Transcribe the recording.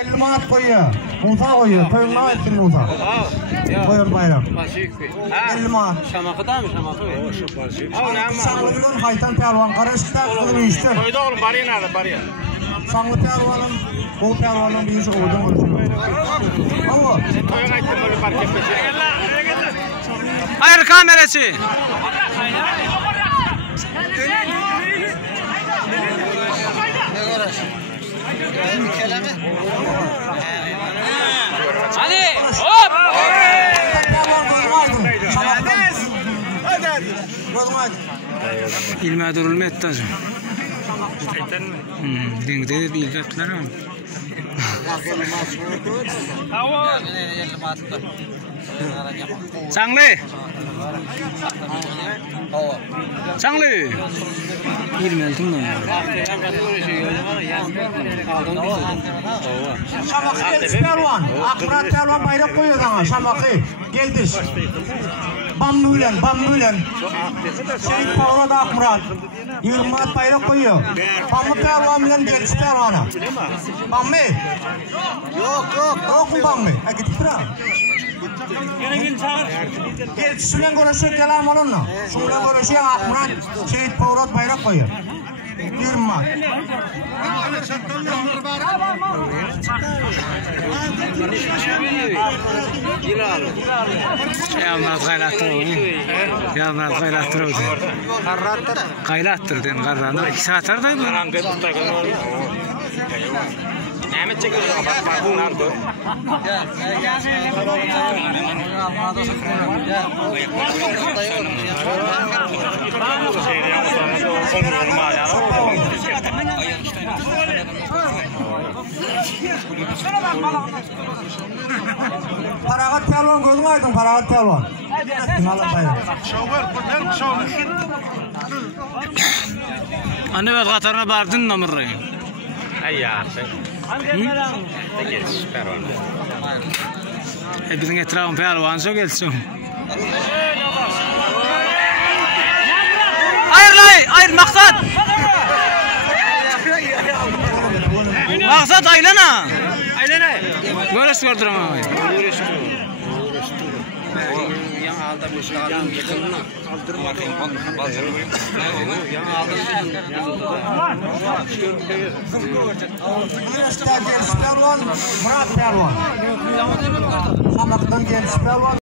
Elmas koyuyor. Musa koyuyor. Koyunlar etsin Musa. Koyun bayram. Elmas. Şamakı da mı şamakı? O şu parçayı. Sağlığının haytan pelvan karışıkta kılını iştir. Koyda oğlum bariye nerede bariye? Sağlı pelvanın, bol pelvanın bir işi koyduğun konuşuyor. Allah. Koyun ayıttım böyle fark etmesin. Hayır kamerası. Hadi hop. İlme durulma etti azı. Dengde bir ilgatlar ama. Sanglı. Sanglı. İlme durulma. Şamakı geldi pelvan. Akmurat pelvan bayrak koyuyor sana. Şamakı geldi. Bambülen. Şehit Pavla'da Akmurat. Yılmaz bayrak koyuyor. Pamuk pelvan bilen geldi pelvana. Bambi. Yok mu Bambi? Gidip duran. Gel şundan konuşuyor kelam onunla. Şundan konuşuyor Akmurat. Şehit Pavla'da bayrak koyuyor. Yılmaz. Yalnız kaylattırdı. Kaylattırdı. Karranı 2 saat aradaydı. Ahmet çekiyor bak bunlar da. Paragat pelvan gözün aydın paragat pelvan. Anne ben Katar'a bardın namırı. Ayya. Bizim etrafın pelvan çok gelsin. Hayır maksat. Maksat aylana. Görüş gördürüm abi. Yang alda boşaldım yıkılma. Kaldırma Yang alda Murat pelvan. Hamaktan gelmiş pelvan.